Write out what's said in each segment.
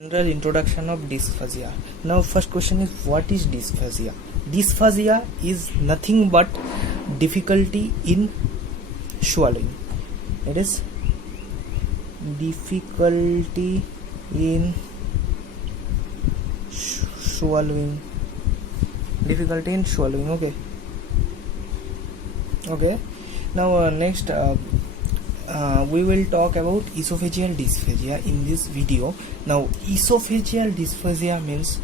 General introduction of dysphagia. Now first question is, what is dysphagia? Dysphagia is nothing but difficulty in swallowing. It is difficulty in swallowing. Difficulty in swallowing. Okay. Now next we will talk about esophageal dysphagia in this video. Now esophageal dysphagia means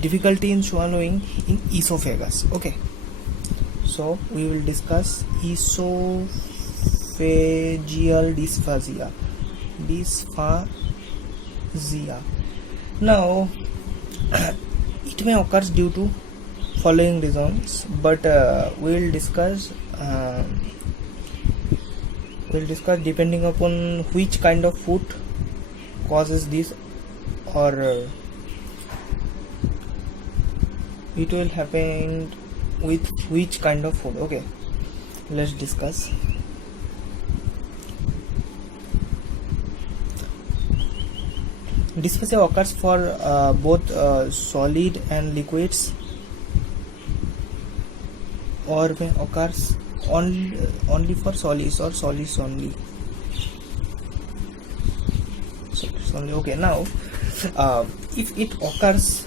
difficulty in swallowing in esophagus. Okay, so we will discuss esophageal dysphagia. Now it may occur due to following reasons, but we will discuss depending upon which kind of food causes this, or it will happen with which kind of food. Okay, let's discuss. Dysphagia occurs for both solid and liquids, or may occurs only for solids or solids only. Okay, now if it occurs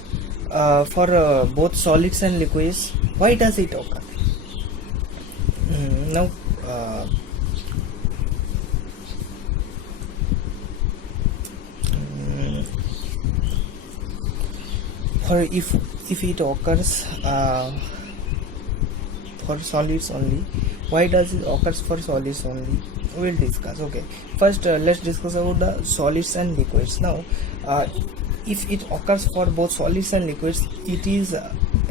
for both solids and liquids, why does it occur? Now for if it occurs for solids only, why does it occurs for solids only? We'll discuss. Okay, first let's discuss about the solids and liquids. Now if it occurs for both solids and liquids, it is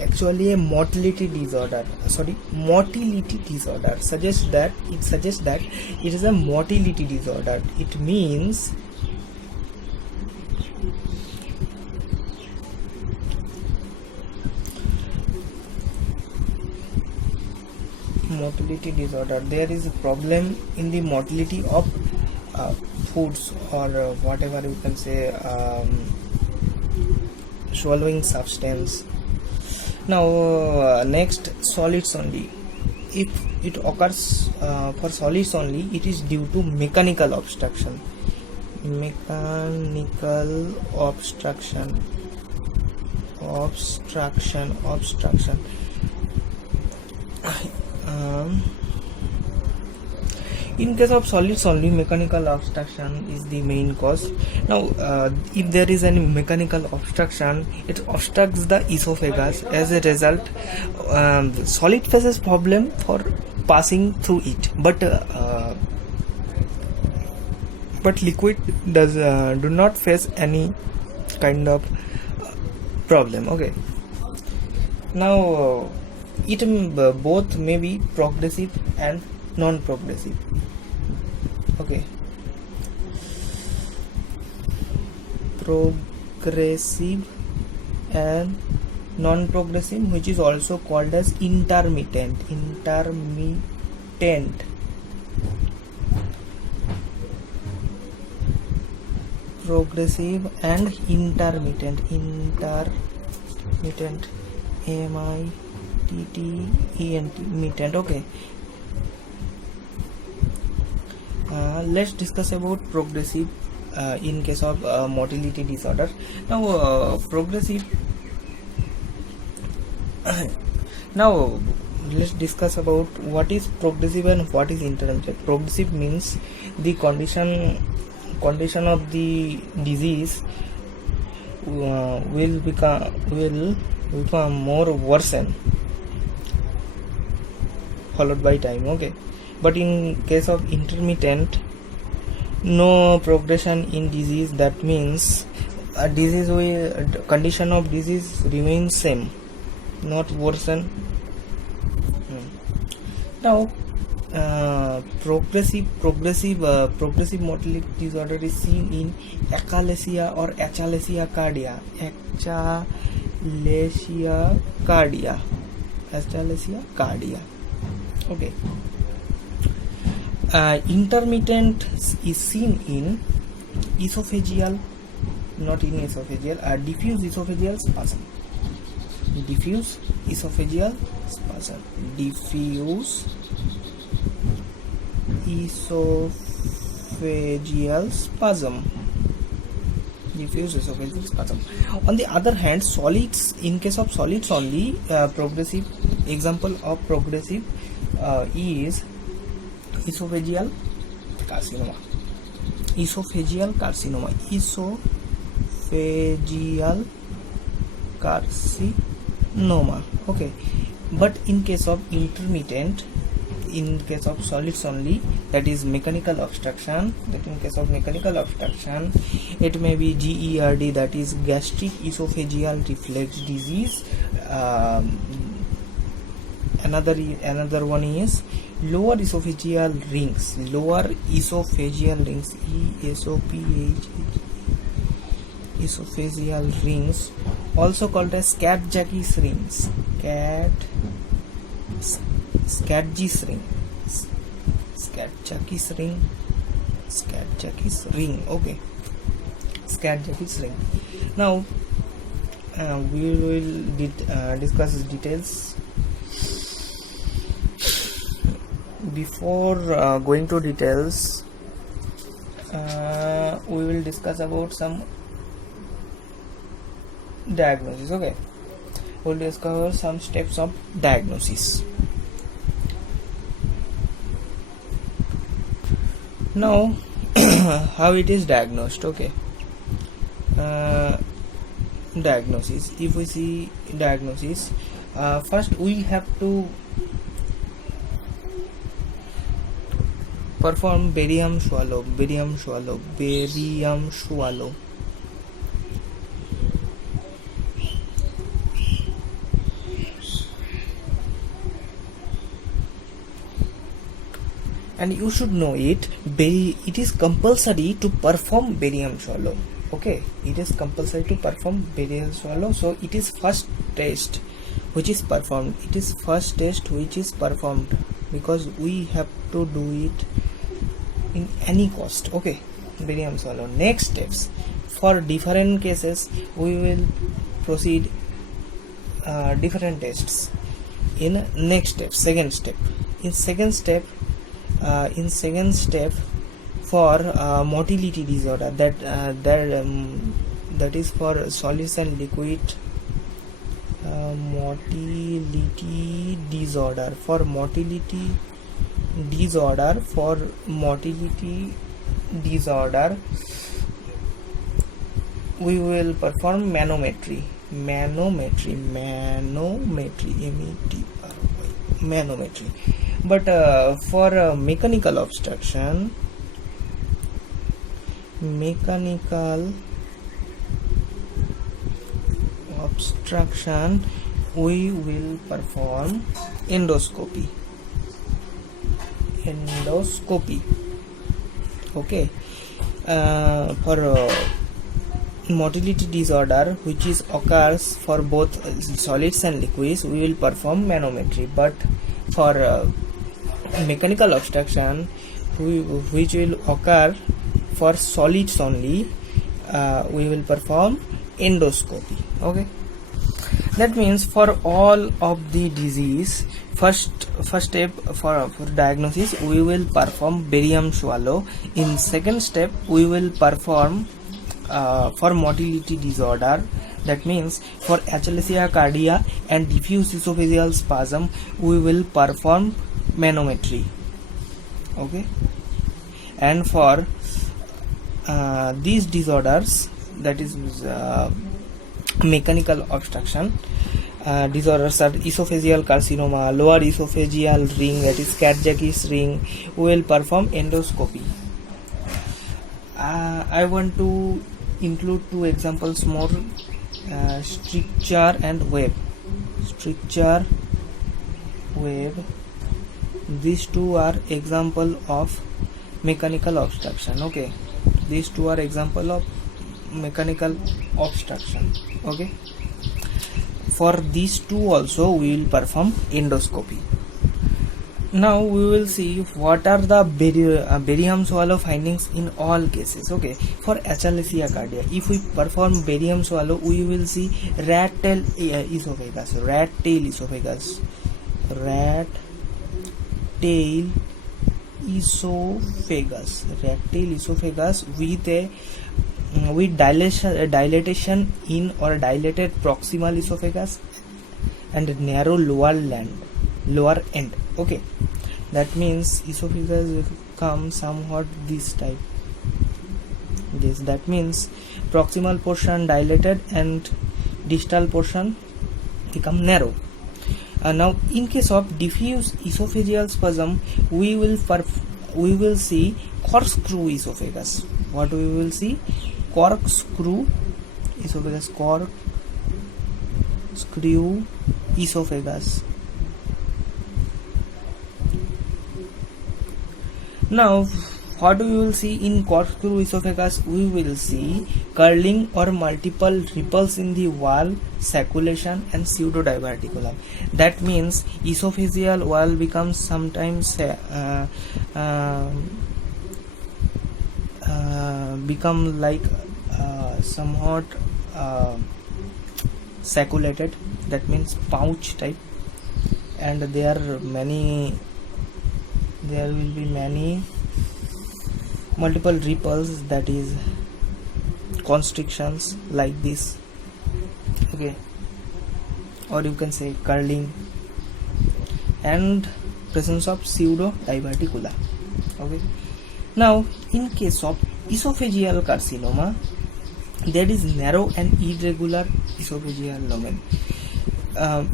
actually a motility disorder. Motility disorder suggests that it is a motility disorder. It means motility disorder. There is a problem in the motility of foods, or whatever you can say, swallowing substance. Now next, solids only. If it occurs for solids only, it is due to mechanical obstruction. In case of solids only, mechanical obstruction is the main cause. Now if there is any mechanical obstruction, it obstructs the esophagus. As a result, solid faces problem for passing through it, but liquid do not face any kind of problem. Okay, now it both may be progressive and non-progressive. Okay, progressive and non-progressive, which is also called as intermittent. Progressive and intermittent. Intermittent. Okay, let's discuss about progressive in case of motility disorder. Now progressive. Now let's discuss about what is progressive and what is intermittent. Progressive means the condition of the disease will become more worsen followed by time. Okay, but in case of intermittent, no progression in disease. That means a condition of disease remains same, not worsen. Now progressive motility disorder is seen in achalasia or achalasia cardia. Okay, intermittent is seen in esophageal, not in esophageal, diffuse esophageal spasm. Diffuse esophageal spasm. Diffuse esophageal spasm. Diffuse esophageal spasm. On the other hand, solids, in case of solids only, progressive example of progressive is esophageal carcinoma. Esophageal carcinoma. Esophageal carcinoma. Okay, but in case of intermittent, in case of solids only, that is mechanical obstruction. That in case of mechanical obstruction, it may be GERD, that is gastric esophageal reflux disease. Another one is lower esophageal rings. Lower esophageal rings. Esophageal rings, also called as Scott-Jacques rings. Scott-Jacques ring. Scott-Jacques ring. Scott-Jacques ring. Okay. Scott-Jacques ring. Now we will discuss details. Before going to details, we will discuss about some diagnosis. Okay, we'll discover some steps of diagnosis. Now how it is diagnosed. Okay, diagnosis. If we see diagnosis, first we have to perform barium swallow. And you should know it. It is compulsory to perform barium swallow. Okay, it is compulsory to perform barium swallow. So it is first test which is performed. It is first test which is performed because we have to do it in any cost. Okay, barium swallow. Next steps, for different cases we will proceed different tests in next step. Second step. In second step, for motility disorder, that is for solids and liquid motility disorder. For motility disorder, we will perform manometry. Manometry. But for mechanical obstruction, we will perform endoscopy. Okay, for motility disorder, which is occurs for both solids and liquids, we will perform manometry. But for mechanical obstruction, which will occur for solids only, we will perform endoscopy. Okay, that means for all of the disease, first step for diagnosis, we will perform barium swallow. In second step, we will perform for motility disorder, that means for achalasia cardia and diffuse esophageal spasm, we will perform manometry. Okay, and for these disorders, that is mechanical obstruction disorders, are esophageal carcinoma, lower esophageal ring, that is Scott-Jacques ring, we will perform endoscopy. I want to include two examples more, stricture and web. These two are example of mechanical obstruction. Okay, these two are example of mechanical obstruction. Okay, for these two also we will perform endoscopy. Now we will see what are the barium swallow findings in all cases. Okay, for Achalasia cardia, if we perform barium swallow, we will see rat tail esophagus, rat tail esophagus, rat tail esophagus, rat tail esophagus with a with dilatation in or dilated proximal esophagus and narrow lower end. Okay, that means esophagus will come somewhat this type. Yes, that means proximal portion dilated and distal portion become narrow. Now in case of diffuse esophageal spasm, we will see corkscrew esophagus. What we will see? Corkscrew esophagus, corkscrew esophagus. Now what we will see in corkscrew esophagus? We will see curling or multiple ripples in the wall, sacculation and pseudodiverticulum. That means esophageal wall becomes sometimes become like somewhat sacculated, that means pouch type, and there will be many multiple ripples, that is constrictions like this. Okay, or you can say curling, and presence of pseudo diverticula. Okay, now in case of esophageal carcinoma, there is narrow and irregular esophageal lumen.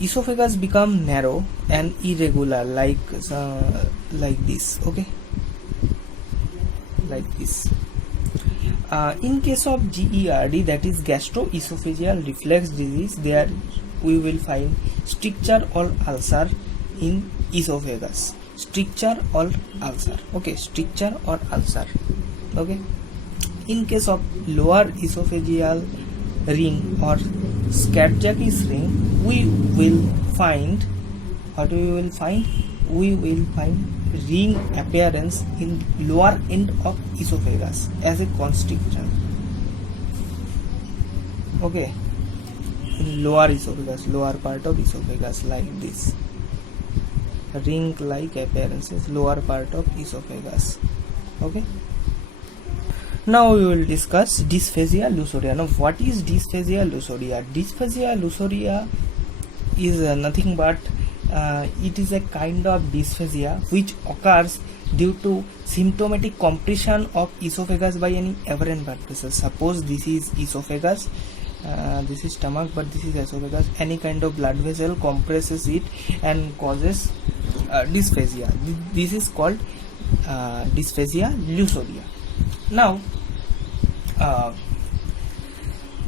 Esophagus become narrow and irregular like this. Okay, like this. In case of GERD, that is gastroesophageal reflux disease, there we will find stricture or ulcer in esophagus, stricture or ulcer. Okay, stricture or ulcer. Okay, in case of lower esophageal ring or Scatjakis ring, we will find ring appearance in lower end of esophagus as a constriction. Okay, in lower esophagus, lower part of esophagus, like this, ring like appearances, lower part of esophagus. Okay, now we will discuss dysphagia lusoria. Now what is dysphagia lusoria? Dysphagia lusoria is nothing but it is a kind of dysphagia which occurs due to symptomatic compression of esophagus by any aberrant blood vessel. Suppose this is esophagus, this is stomach, but this is esophagus. Any kind of blood vessel compresses it and causes dysphagia. This is called dysphagia lusoria. Now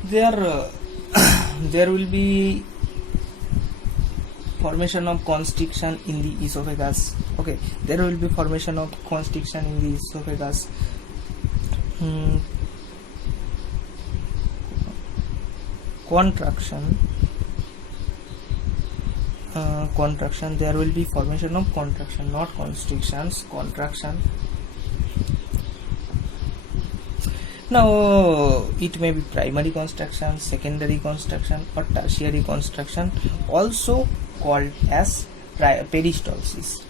there will be formation of constriction in the esophagus. Okay, there will be formation of constriction in the esophagus. Contraction, there will be formation of contraction, not constrictions, contraction. Now it may be primary construction, secondary construction or tertiary construction, also called as peristalsis,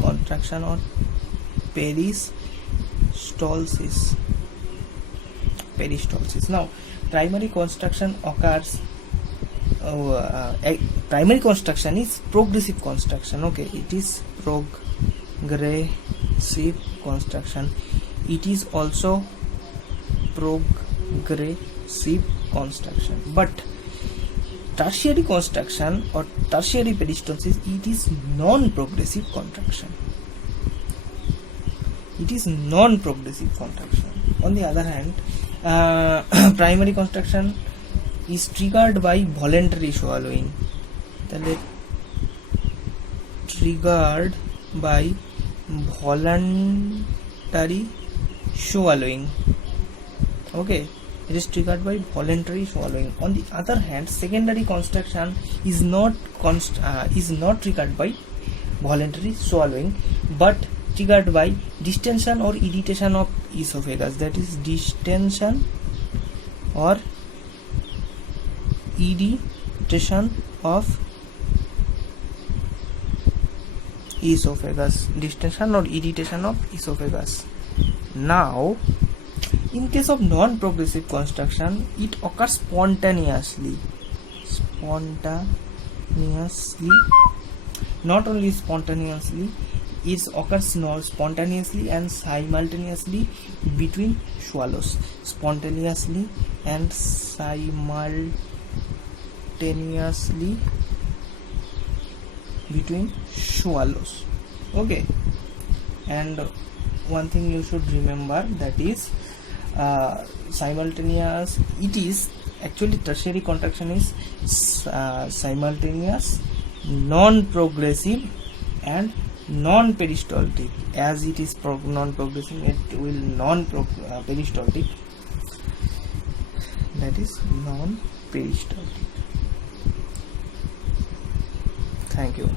contraction or peristalsis. Now primary construction occurs, primary construction is progressive construction. Okay, it is progressive construction. It is also progressive construction, but tertiary construction or tertiary peristalsis, it is non-progressive contraction. It is non-progressive contraction. On the other hand, primary construction is triggered by voluntary swallowing. Triggered by voluntary swallowing. Okay, it is triggered by voluntary swallowing. On the other hand, secondary construction is not triggered by voluntary swallowing, but triggered by distension or irritation of esophagus. That is distension or irritation of esophagus. Distension or irritation of esophagus. Now, in case of non-progressive construction, it occurs spontaneously. Not only spontaneously, it occurs spontaneously and simultaneously between swallows. Spontaneously and simultaneously between swallows. Okay, and one thing you should remember, that is simultaneous. It is actually tertiary contraction is simultaneous, non-progressive and non-peristaltic. As it is non-progressive, it will non-peristaltic. That is non-peristaltic. Thank you.